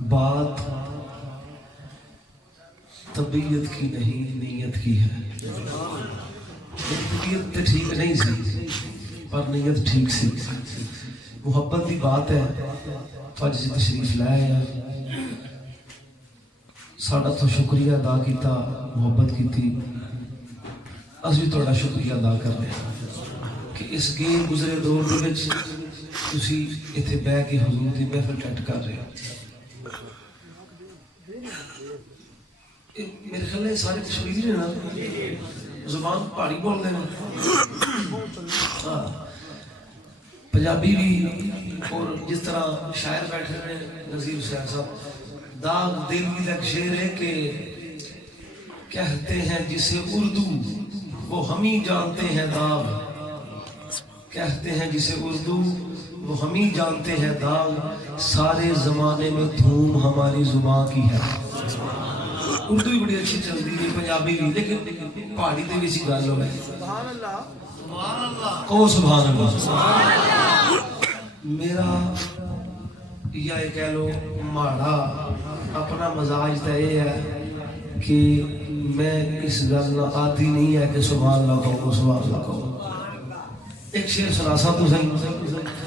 بات طبیعت کی نہیں نیت کی ہے. طبیعت تو ٹھیک نہیں سی پر نیت ٹھیک سی. محبت کی بات ہے تو اج جی تشریف لائے ہیں ساڈا تو شکریہ ادا کیتا محبت کیتی. اسی بھی تھوڑا شکریہ ادا کرتے ہیں کہ اس گیم گزرے دور دے وچ تسی ایتھے بیٹھ کے حضور دی محفل اٹینڈ کر رہے ہو. میرے خیال ہے سارے کشمیری نے نا زبان پہاڑی بول دے نا پنجابی بھی. اور جس طرح شاعر بیٹھے ہیں نذیر حسین صاحب داغ دل کی ایک شعر ہے کہ کہتے ہیں جسے اردو وہ ہم ہی جانتے ہیں داغ. کہتے ہیں جسے اردو وہ ہم ہی جانتے ہیں داغ. سارے زمانے میں دھوم ہماری زبان کی ہے. اردو بھی بڑی اچھی چلتی ہے پنجابی بھی لیکن پہاڑی تے بھی سی گل ہو رہی. سبحان اللہ کہو سبحان اللہ. میرا یا کہہ لو ماڑا اپنا مزاج تو یہ ہے کہ میں اس گل عادی نہیں ہے کہ سبحان اللہ کہو سبحان اللہ کہو. ایک شعر سنا سا تو صحیح.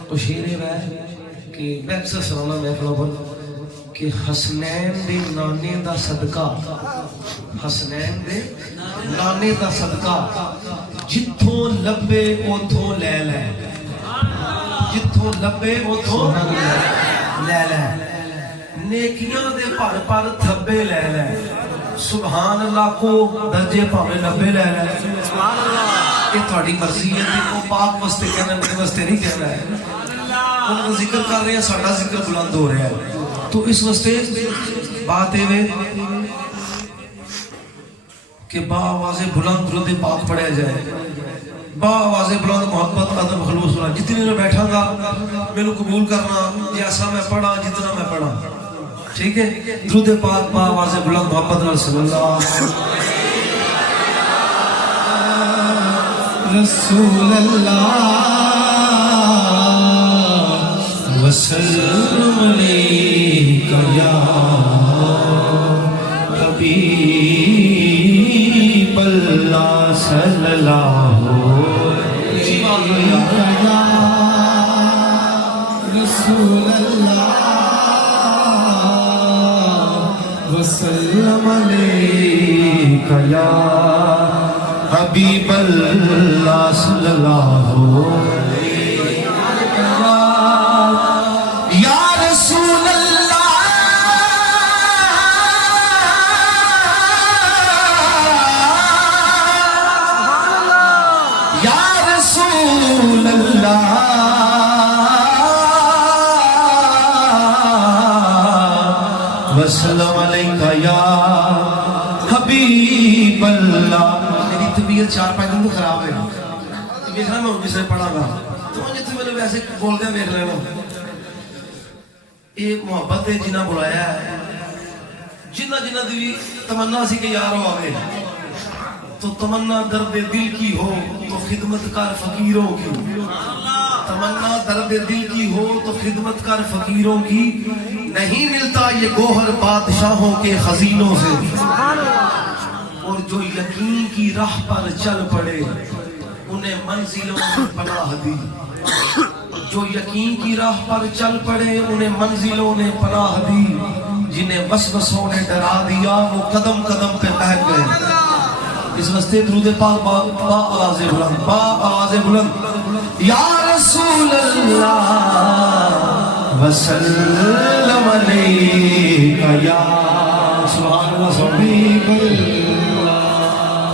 وہ شعر ہے کہ میں اکثر سنانا محفلوں پر کہ حسنین دے نانے دا صدقہ حسنین دے نانے دا صدقہ جتھوں لبے اوتھوں لے لے. جتھوں لبے اوتھوں لے لے. نیکیاں دے پر پر تھبے لے لے. سبحان اللہ کو درجے پاوے لبے لے لے. سبحان اللہ یہ تھوڑی مرضی ہے کہ وہ پاک واسطے کہنا میرے واسطے نہیں کہنا ہے. انہوں نے ذکر کر رہے ہیں ساڈا ذکر بلند ہو رہا ہے تو اس واسطے بات ہے کہ با آواز بلند درود پاک پڑھا جائے. با آواز بلند محبت ادب خلوص ہونا. جتنی میں بیٹھا گا میرے قبول کرنا جیسا میں پڑھا جتنا میں پڑھا ٹھیک ہے. درود پاک با آواز بلند محبت رسول اللہ رسول اللہ وسلم علیکہ یا حبیب اللہ صلی اللہ یا رسول اللہ وسلم علیکہ یا حبیب اللہ صلی اللہ وسلم علیکہ یا حبیب اللہ. میری طبیعت 4-5 دن تو خراب ہے دیکھنا میں ان سے پڑھا گا تو جتنے میں نے ویسے بول دیا دیکھ لینا. یہ محبت ہے جنہ بلایا ہے جنہ جنہ دی تمنا سی کہ یار ہو آگے تو تمنا درد دل کی ہو تو خدمت کار فقیروں کی. تمنا درد دل کی ہو تو خدمت کار فقیروں کی. نہیں ملتا یہ گوہر بادشاہوں کے خزینوں سے. اور جو یقین کی راہ پر چل پڑے انہیں منزلوں میں پناہ دی. جو یقین کی راہ پر چل پڑے انہیں منزلوں نے پناہ دی. جنہیں وسوسوں نے ڈرا دیا وہ قدم قدم پہ بہک گئے. اس واسطے درود پاک با آواز بلند با آواز بلند یا رسول اللہ وسلم علیکہ یا سبحان اللہ حبیب اللہ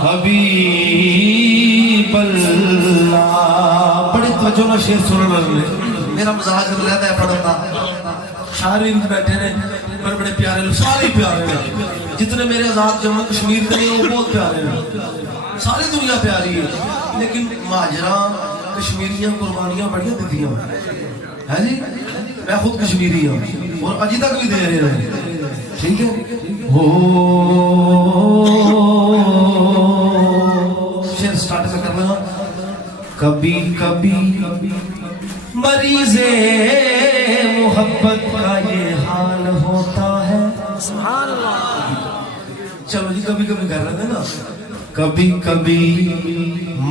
حبیب اللہ. بڑے توجہ نہ شعر سننے لگے. میرا مزاج رہتا ہے پڑھنا. شاعر بھی بیٹھے نے بڑے بڑے پیارے لوگ سارے پیارے ہیں. جتنے میرے آزاد جموں کشمیر کے ہیں وہ بہت پیارے ہیں. ساری دنیا پیاری ہے لیکن مہاجران کشمیریاں قربانیاں بڑی دیتی ہیں ہے جی. میں خود کشمیری ہوں اور اجی تک بھی دے رہے ہیں ٹھیک ہے. شعر سٹارٹ سے کر لینا. کبھی کبھی مریض محبت کا یہ حال ہوتا ہے. سبحان اللہ. چلو جی کبھی کبھی کر رہے تھے نا, کبھی کبھی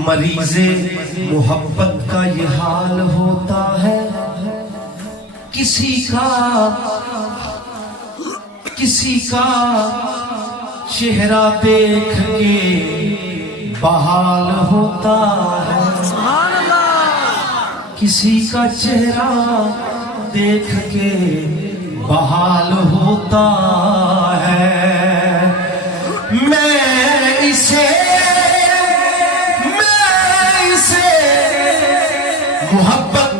مریض محبت کا یہ حال ہوتا ہے. کسی کا چہرہ دیکھ کے بحال ہوتا ہے. سبحان اللہ. کسی کا چہرہ دیکھ کے بحال ہوتا ہے. میں اسے محبت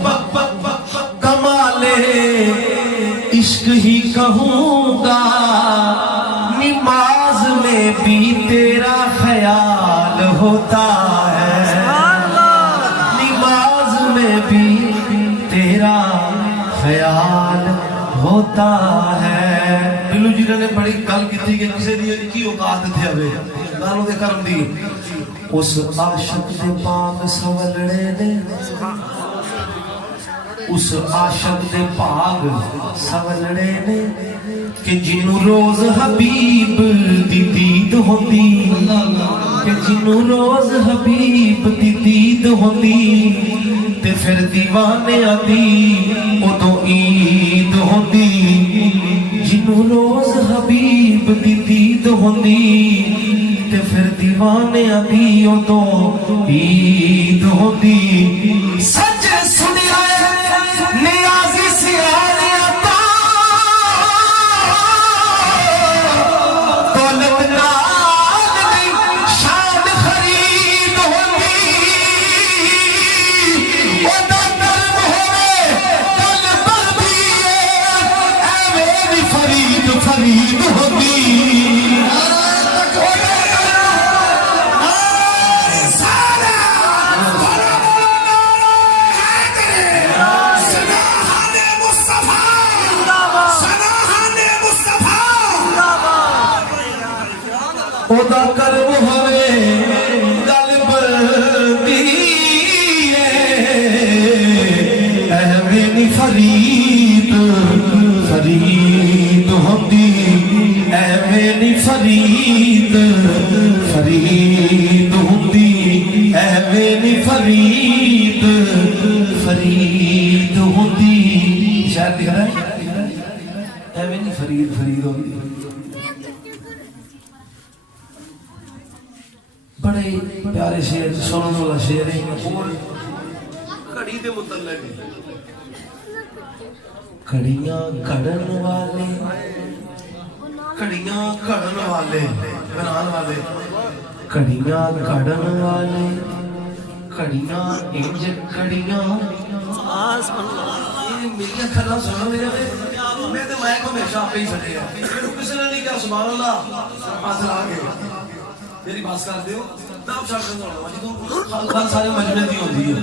کمالے عشق ہی کہوں گا. نماز میں بھی تیرا خیال ہوتا ہے. نماز میں بھی تیرا خیال ہوتا ہے. بلو جی نے بڑی گل کی تھی کہ کسی کی اوقات تھے ابھی گالوں دے کرم دی. اس عاشق دے پاک سولڑے نے, اس عاشق دے پاک سولڑے نے کہ جنوں روز حبیب دی دید ہوندی, کہ جنوں روز حبیب دی دید ہوندی تے پھر دیوانے دی ادو عید ہوندی. جنوں روز حبیب دی دید ہوندی تے پھر دیوانے دی ادو عید ہوندی. سچ سنیا نیازی سیانے عطا دولت نال دی شان خرید ہوندی. اودا نرم ہوئے دل بردی ایویں دی فرید فرید ہوندی. اودا کرم ہوئے دل بردی ایویں دی فرید فرید ہوندی. ایویں دی فرید فرید ہوندی. ایویں دی فرید فرید ہوندی. شاید دکھ رہا ہے ایویں دی فرید فرید ہوندی. بڑے پیارے شعر سنن والا شعر ہے. اور کڑی دے متعلق کڑیاں کڑن والے, کڑیاں کڑن والے بنان والے, کڑیاں کڑن والے, کڑیاں انج کڑیاں. میری کھلا سنو میرے میں تو میں کو ہمیشہ آپ ہی چھڑے ہیں. کسی نے نہیں کہا سبحان اللہ حاضر آ گئے میری بات کر دیو نام چھڑ کے ہونا جی تو خال سارے مجمع دی ہوندی ہے.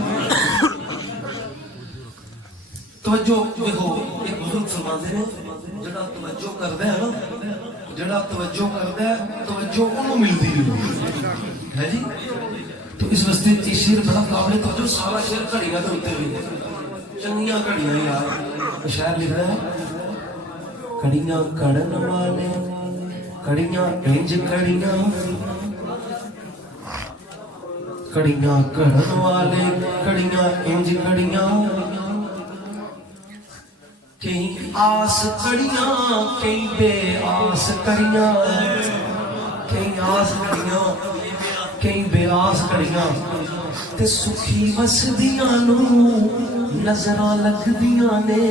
توجہ دیکھو ایک بزرگ فرماتے ہیں جڑا توجہ کردا ہے نا, جڑا توجہ کردا ہے توجہ انہوں ملتی ہے جی. تو اس واسطے یہ شعر بڑا قابل توجہ. سارا شعر گھڑیاں دے اوتے بھی چنگیاں گھڑیاں یار. شاعر لکھ رہا ہے کڑیاں کڑن والے, کڑیاں انج کڑیاں, کڑیاں کڑن والے, کڑیاں انج کڑیاں. کہیں آس کڑیاں کہیں بے آس کڑیاں, کہیں آس کڑیاں کہیں بے آس کڑیاں. تے سکھی وسدیاں نو نظراں لگدیاں نے,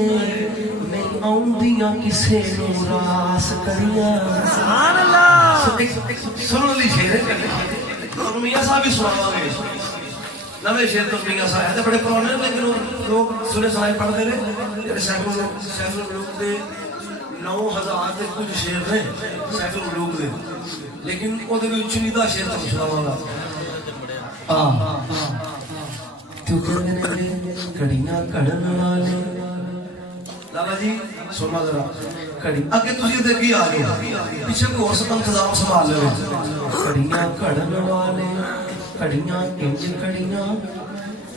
نہیں آؤندیاں کسے نو راس کڑیاں. سبحان اللہ. سنو لی شعر اور میاں صاحب ہی سناواں گے. نویں شعر تو میاں صاحب ہے بڑے پرانے لیکن لوگ سنے سنائے پڑھتے ہیں. سیف الملوک دے 9000 دے کچھ شعر نے سیف الملوک دے, لیکن وہ دے چنیدہ شعر تو سناواں گا. تو کہندے نے کڑیاں کڑن والے. لالا جی سننا ذرا کڑی اگے تسی دیکھی آ گیا پیچھے کو اور سب انتظام سنبھال لے. کڑیاں کڑن والے, کڑیاں انج کڑیاں,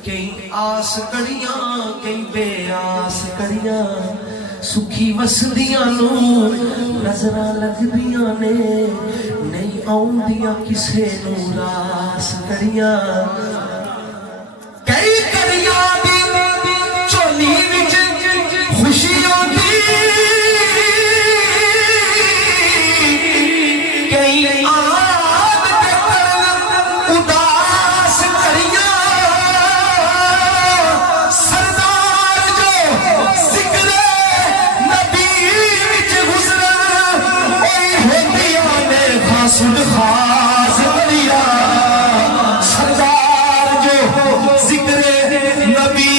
کئی آس کڑیاں کئی بے آس کڑیاں سکھی وسدیاں نو نظراں لگدیاں نے نہیں آؤندیاں کسے نو راس کڑیاں کئی کڑیاں دی چولی وچ خوشی ہوندی کئی آد تے اداس کڑیاں سردار جو ذکر نبی وچ گزرن اوہی ہوندیاں نے خاص خاص کڑیاں سردار جو ذکر نبی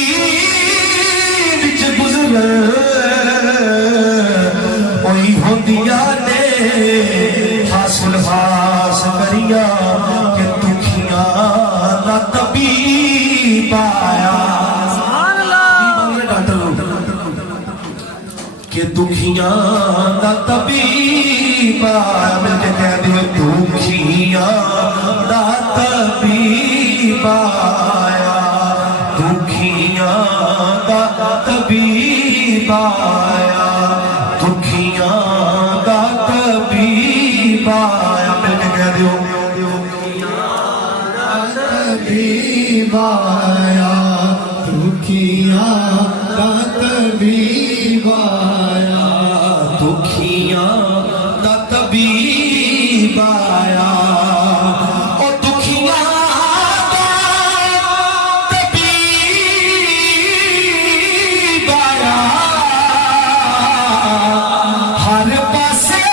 وچ گزرن اوہی ہوندیاں نے حاصل خاص کریاں کہ دکھیاں دا طبیب آیا کہ دکھیاں دا طبیب آیا مل کے کہہ دیو دکھیاں دا طبیب آیا دکھیاں دا طبیب آیا دکھیاں دا طبیب آیا مل کے کہہ دیو طبیب آیا دکھیاں دا طبیب آیا دکھیاں دا طبیب آیا او دکھیاں دا طبیب آیا ہر پاسے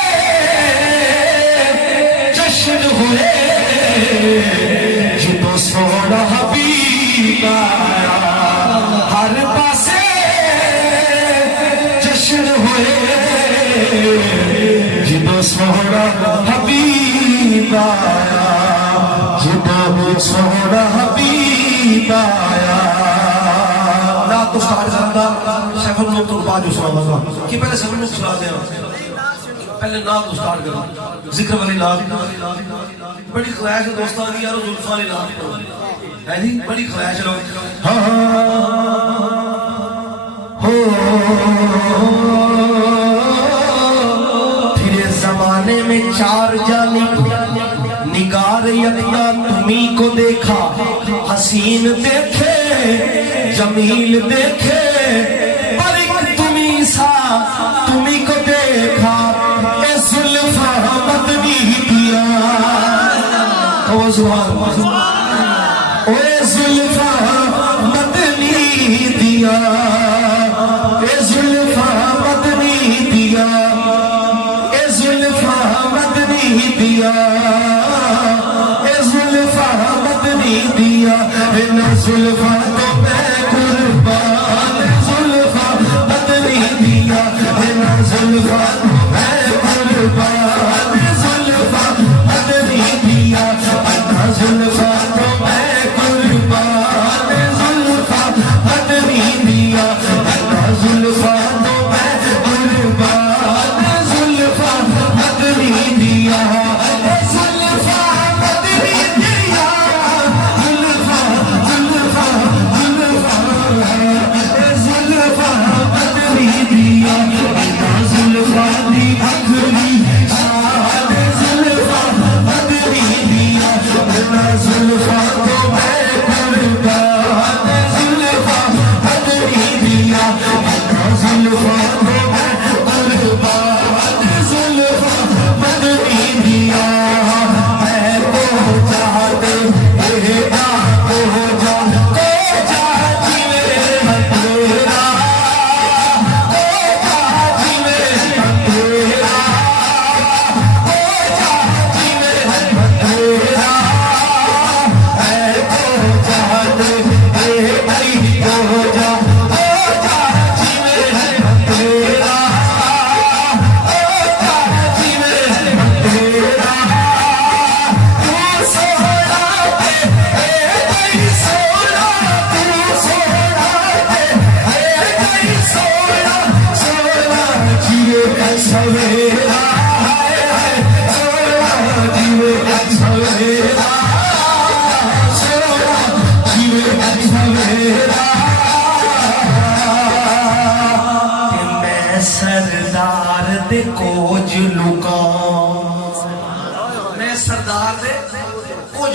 جشن ہوئے جدوں سونا حبیب آیا ہر پاسے جشن ہوئے جدوں سونا حبیب آیا جدوں سونا حبیب آیا نا تو سٹارٹ کرنا سیون لوگ تو بعد جو سنا گا کہ پہلے سیون لوگ سنا دیں پہلے نا تو سٹارٹ کرنا ذکر والی نام بڑی خواہش ہے دوستان کی یارو زلفان والی نام ہے جی بڑی خواہش ہے پھر زمانے میں چار جانب نگار یکتا تمہیں کو دیکھا حسین دیکھے جمیل دیکھے پر ایک تمہیں سا تمہیں کو دیکھا اے زلفہ مدنی دیا او زبان اے زلفہ مدنی دیا اے زلفہ مدنی دیا اے زلفہ مدنی دیا اے زلفہ مدنی دیا اے زلفہ تو میں قربان زلفہ مدنی دیا اے زلفہ تو میں قربان زلفہ مدنی دیا اے زلفہ تو میں قربان زلفہ مدنی دیا اے زلفہ تو میں قربان زلفہ مدنی دیا اے زلفہ مدنی دیا زلفہ زلفہ زلفہ اے زلفہ مدنی دیا اے زلفہ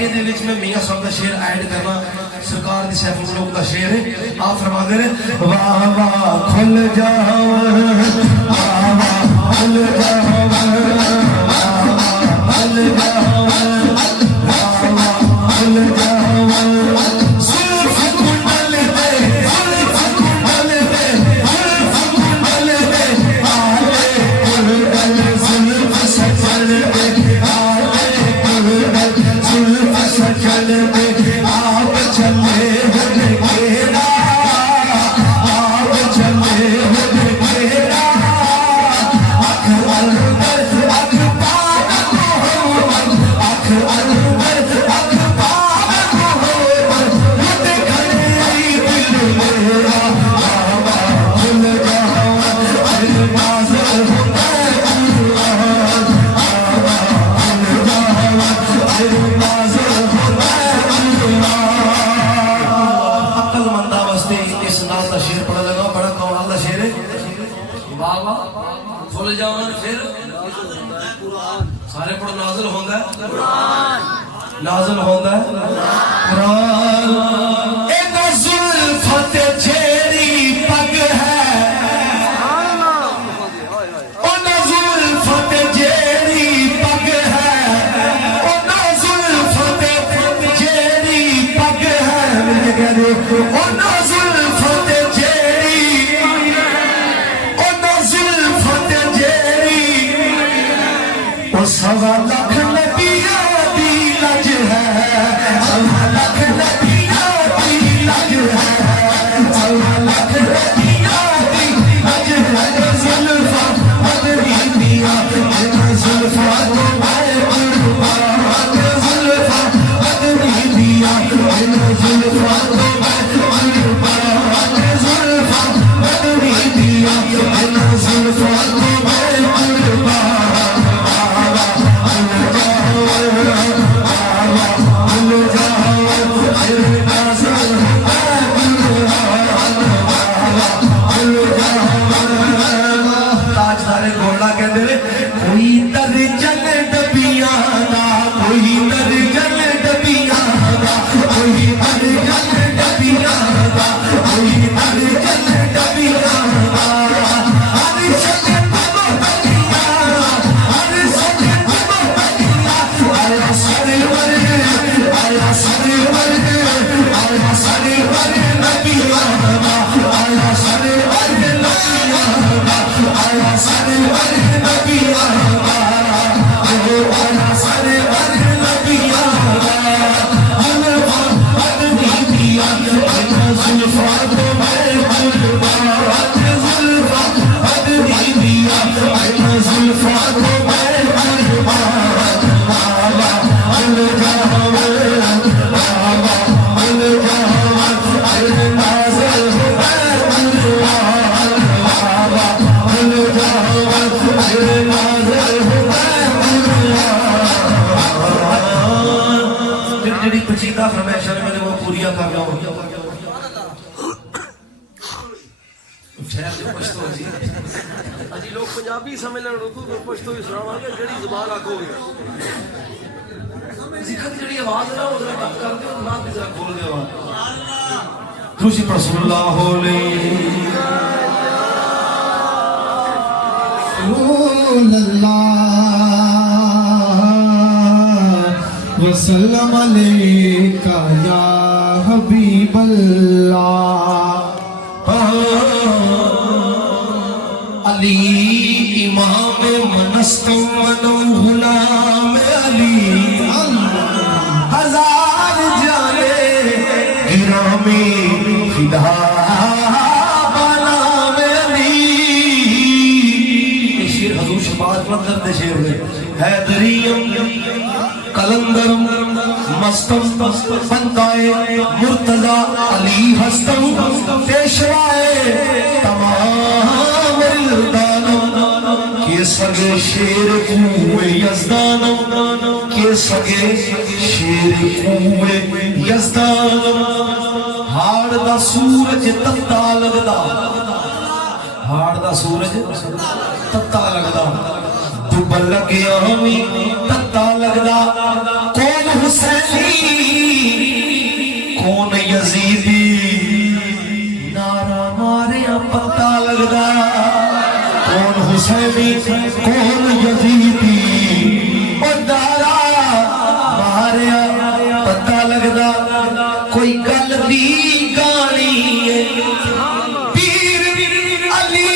یہ میں میاں صاحب کا شعر ایڈ کرنا سرکار دی سیف الملوک کا شعر ہے آپ فرما دے رہے واہ واہ کھل جاؤ واہ واہ کھل جاؤ کھل جاؤ واہ واہ کھل جاؤ زلف کنڈل دے زلف کنڈل دے زلف کنڈل دے آلے کنڈل زلف سجل دے آلے کنڈل زلف سجل دے آپ چلے ہن گیرا آپ چلے ہن گیرا اکھ اندر اکھ پاک محمد اکھ اندر اکھ پاک محمد مت کھڑے دل میرا بابا کھل جاؤ دل نازل ہوتا ہے قرآن بابا کھل جاؤ دل نازل ہوتا ہے عقل مندہ واسطے اس ناز کا شعر پڑھا لگا بڑا کمال دا شعر ہے بابا کھل جاؤ پھر سارے پڑھو نازل ہوندا ہے قرآن نازل ہوندا ہے قرآن اے زلفت جیڑی پگ ہے او زلفت جیڑی پگ ہے او زلفت جیڑی پگ ہے او زلفت جیڑی او زلفت جیڑی او سوا لکھ نبیاں دی لج ہے سوا لکھ نبیاں دی لج ہے سوا لکھ نبیاں دی لج ہے زلفا مدنی میاں زلفا تو میں قربان زلفا مدنی میاں زلفا تو میں قربان زلفا مدنی میاں زلفا تو میں قربان تاجدار گولا کہتے ہیں کوئی در جل ڈبیاں دا کوئی در جل ڈبیاں دا کوئی در جل ڈبیاں دا کوئی در جل ڈبیاں دا ہر شکل بمبنیاں ہر شکل بمبنیاں آیا سرور آیا سرور آیا سرور نبیاں دا آیا سرور نبیاں دا آیا سرور نبیاں دا آیا سرور نبیاں دا زلفا مدنی میاں زلفا تو میں قربان زلفا مدنی میاں زلفا تو میں قربان بابا کھل جاؤ بابا کھل جاؤ دل نازل ہوتا ہے قرآن بابا کھل جاؤ دل نازل ہوتا ہے قرآن جڑی پچیدہ فرمائشاں نے میں وہ پوریا کر لوں شہر جو پشتو جی اجی لوگ پنجابی سمجھ لیں اردو تو پشتو ہی سناواں گے جڑی زبان آکھو گے ذکر کی جڑی آواز ہے نا وہ ذرا بند کر دے اور نام بھی ذرا کھول دے خوشی رسول اللہ رسول اللہ وسلم علیکہ یا حبیب اللہ علی امام منستم غلام علی ہزار جانے گرامی فدا بنام علی یہ شیر حضور شباز مندر دے شیر ہے حیدریم کلندرم مستم بندائے مرتضی علی ہستم پیشوائے تمام الدانم کے سگے شیر کوئے یزدانم کے سگے شیر کوئے یزدانم ہاڑ دا سورج تتا لگدا ہاڑ دا سورج تتا لگدا ڈوبن لگیا ہمیں تتا لگدا کون حسینی کون یزیدی نعرہ ماریا پتہ لگدا کون حسینی کون یزیدی او نعرہ ماریا پتہ لگدا کوئی گل دی گانی ہے پیر علی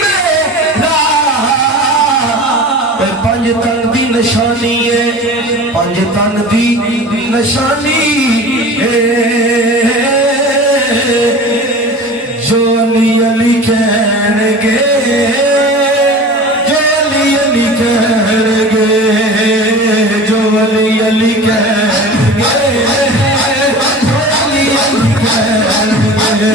میرا پنج تن دی نشانی ہے پنج تن دی نشانی ہے جو علی علی کہن گے جو علی علی کہن گے جو علی علی کہن گے جو علی علی کہن گے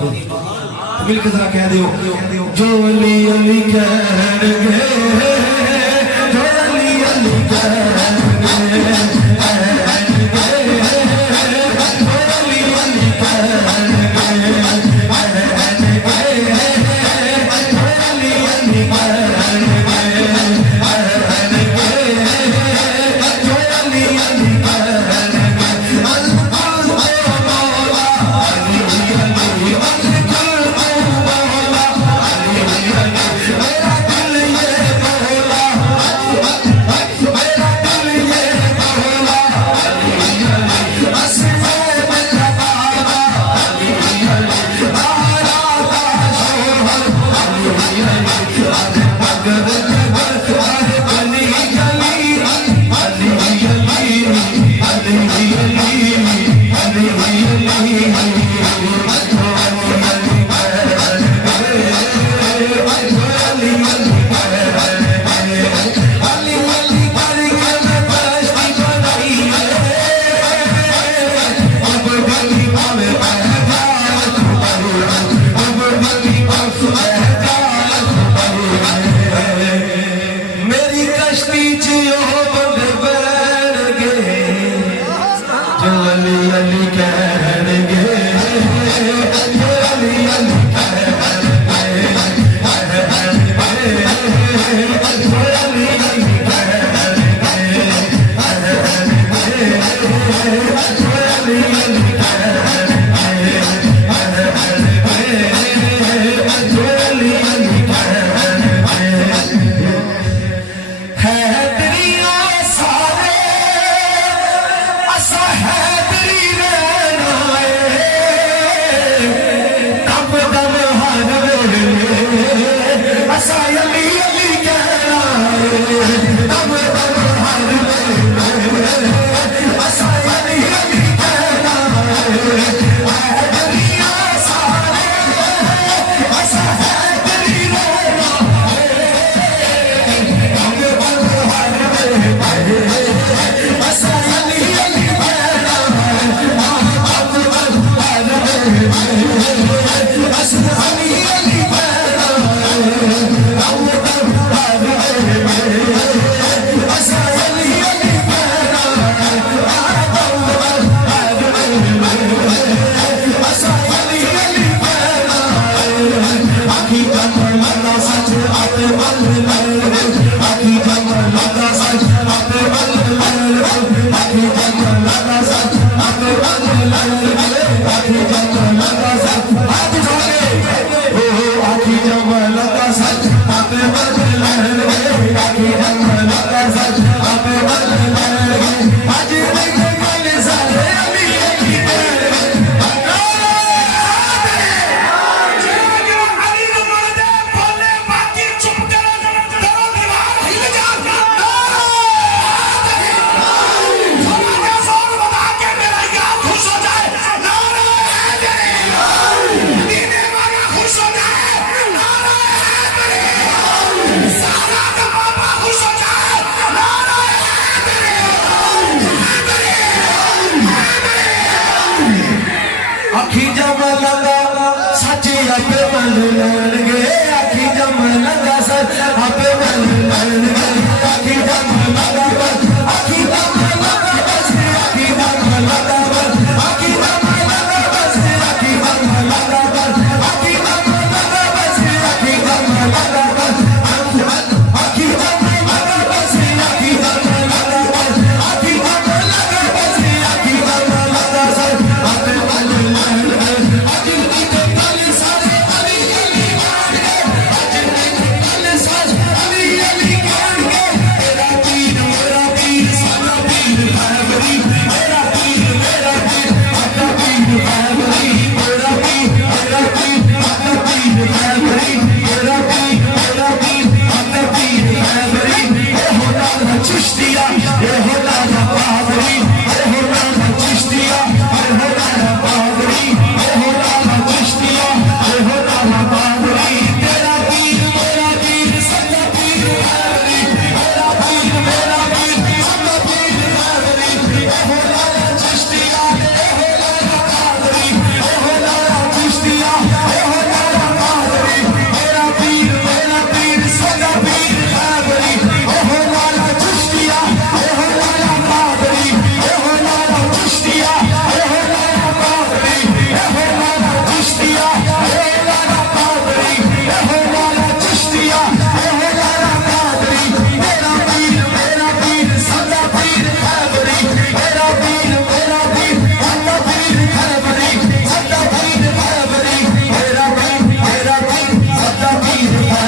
مل کے ذرا کہہ دیو جو علی علی کہن گے جو علی علی کہن گے جو علی علی کہن گے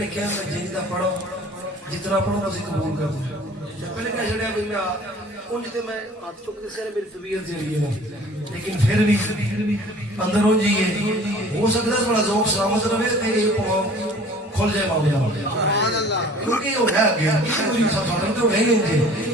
نے کیا میں جتنا پڑھو جتنا پڑھو اسی قبول کر دوں پہلے کہہ چڑیا بھائی میں انج تے میں ہاتھ چکتے سے میری طبیعت جڑی ہے لیکن پھر بھی اندر انج ہی ہے ہو سکتا ہے تھوڑا ذوق سلامت رہے تے یہ کھل جائے معاملہ سبحان اللہ کیونکہ یہ ہو گیا کوئی سب تو نہیں انج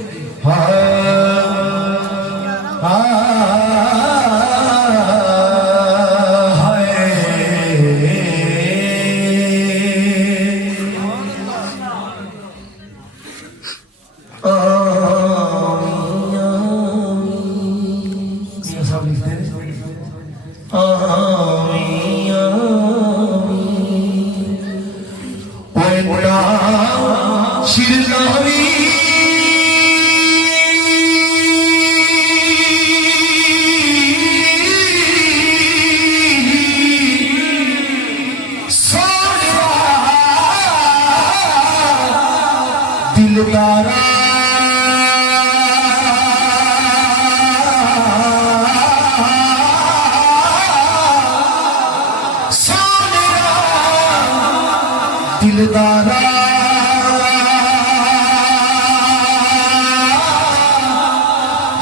دلدارا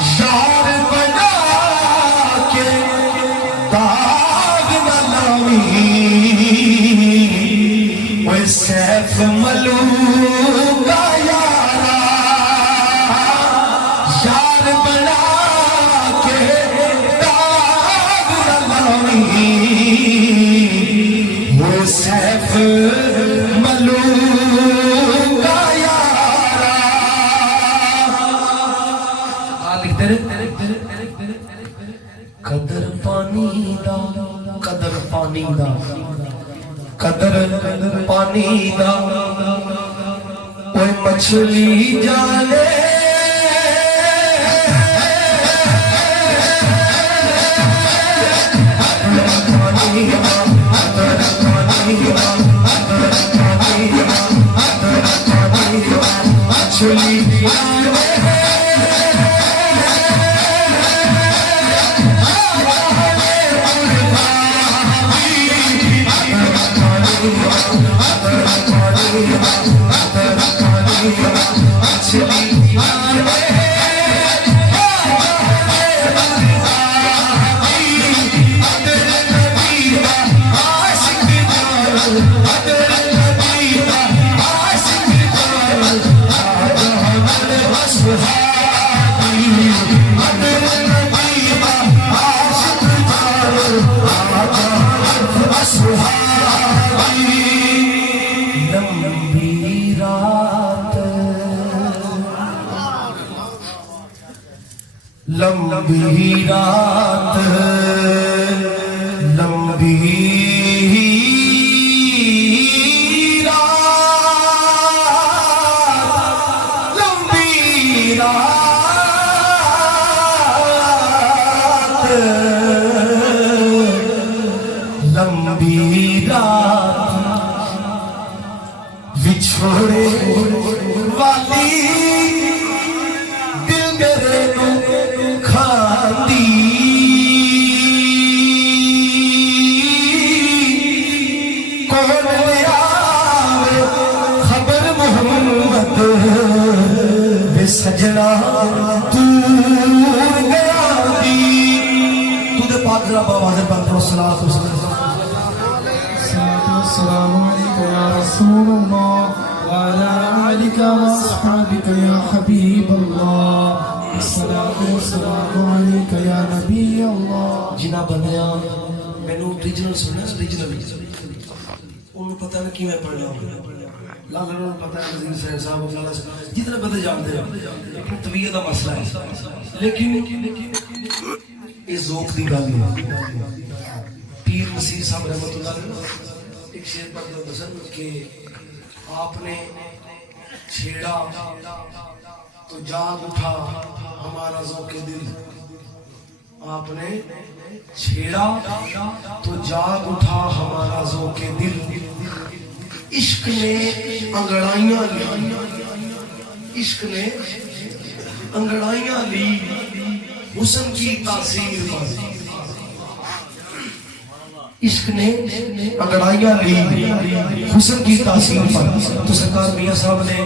یار بنا کے داغ نہ لاوی وہ سیف ملوگا یارا یار بنا کے داغ نہ لاوی وہ سیف قدر پانی دا قدر پانی دا قدر پانی دا کوئی مچھلی جانے مچھلی لمبی رات لمبی رات لمبی رات لمبی رات بچھوڑے والی دل میرے کھاتی کون لیا خبر محمد بے سجنا دور گیا دی تو دے پاک ذرا بابا پاک پر صلاۃ و سلام السلام علیکم یا رسول اللہ وعلى آلك وأصحابك يا حبيب الله الصلاة والسلام عليك يا نبي الله جنا بندیاں مینوں ریجنل سننا ریجنل انہوں پتہ نہیں کیوں پڑھنا لالا نوں پتہ ہے نذیر صاحب صاحب لالا جتنے بندے جانتے ہیں طبیعت کا مسئلہ ہے لیکن یہ ذوق دی گل ہے پیر مسیح صاحب رحمۃ اللہ علیہ ایک شعر پڑھ کے دسن کہ آپ نے چھیڑا تو جاگ اٹھا ہمارا ذوق دل آپ نے چھیڑا تو جاگ اٹھا ہمارا ذوق دل عشق نے انگڑائیاں لی عشق نے انگڑائیاں لی حسن کی تاثیر پر عشق نے انگڑائیاں لی حسن کی تاثیر پر. تو سرکار میاں صاحب نے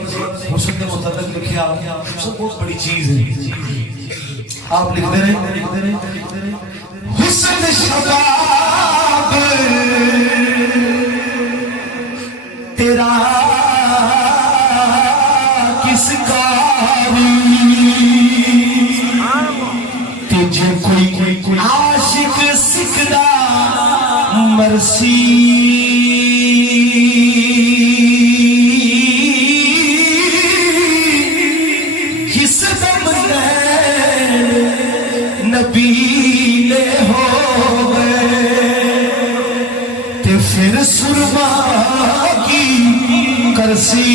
حسن کے متعلق لکھا حسن بہت بڑی چیز ہے. آپ لکھتے رہے حسن شباب تیرا کس کاری تجھے کوئی عاشق سکھدا مرسی کس دم نبی نے ہو گئے تے پھر سرما کی کرسی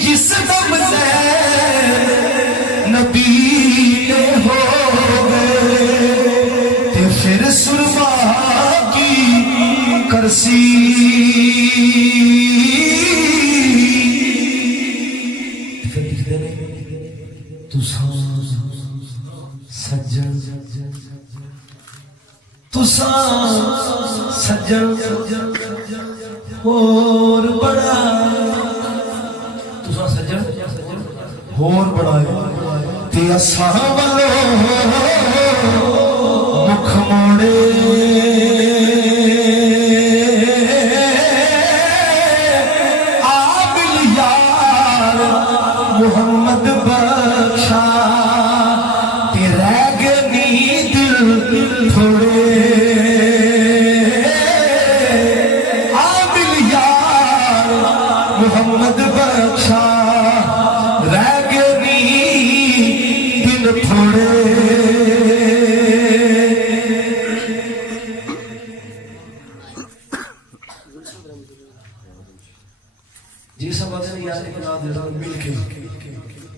جس دم نبی نے ہو گئے تے پھر سرما کی کرسی. سجن اور بڑا تساں سجن ہور بڑا ہے تے اساں والو مکھ موڑے عابل یار محمد بخشا تے رہ گئے دل تھوڑے محمد بخشا رہ گئی دن تھوڑے. جی سب باتیں نہیں یاد ہے کہ نام دیتا مل کے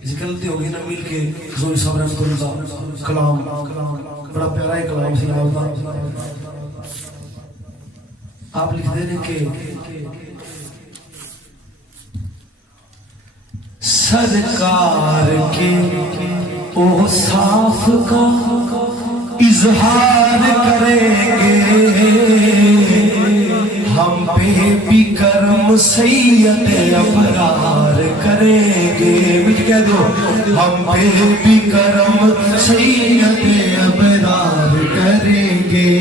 اسی غلطی ہوگی نا مل کے زوری صاحب رحمۃ اللہ کلام بڑا پیارا ہے کلام سے نام تھا. آپ لکھتے ہیں کہ سرکار کے اوصاف کا اظہار کریں گے ہم پہ بھی کرم سید ابرار کریں گے. مجھے کہہ دو ہم پہ بھی کرم سید ابرار کریں گے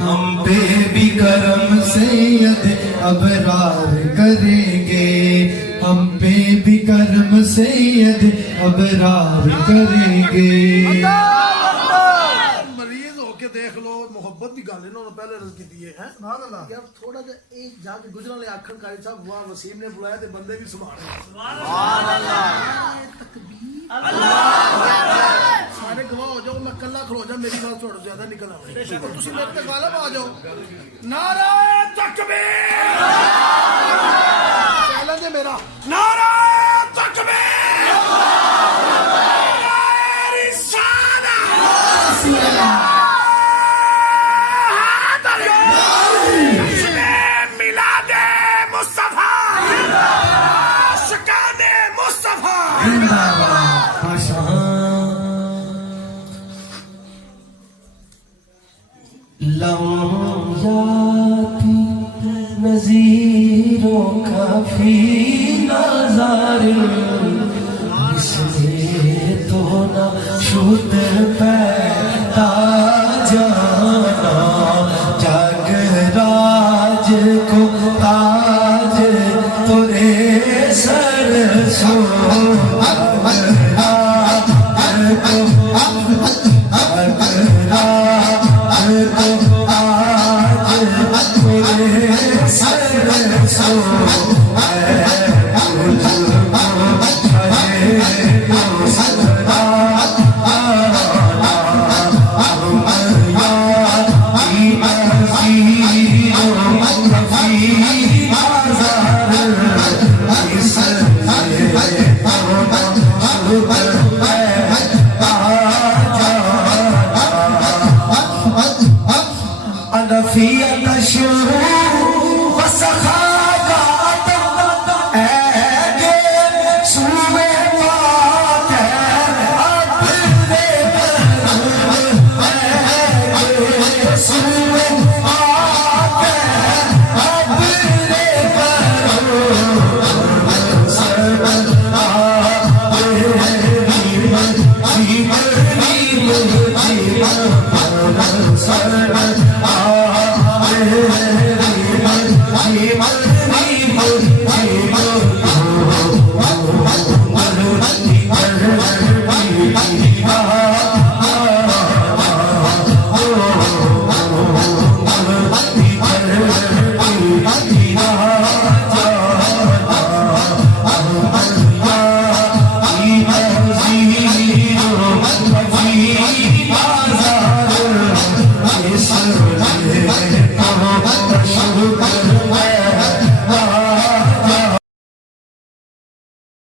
ہم پہ بھی کرم سید ابرار کریں گے ہم پہ بھی کرم سید ابرار کریں گے. مریض ہو کے دیکھ لو محبت بھی گل انہوں نے پہلے رض کی دیئے ہیں یار تھوڑا جا ایک جا کے گجرہ لے آکھن کاری صاحب وہاں وسیم نے بلایا تے بندے بھی سمانے سبحان اللہ سارے گواہ ہو جاؤ میں کلہ کھلو جا میری بات تھوڑا زیادہ نکل آؤ تسی میرے تے غالب آ جاؤ. نعرہ تکبیر چیلنج ہے میرا. نعرہ تکبیر نعرہ رسالہ میلاد مصطفیٰ عاشقان مصطفیٰ. لم یاتی نظیروں کا فی نظر اس لیے تو نہ شد پیدا جانا جگ راج کو تاج تورے سر سو سر آئے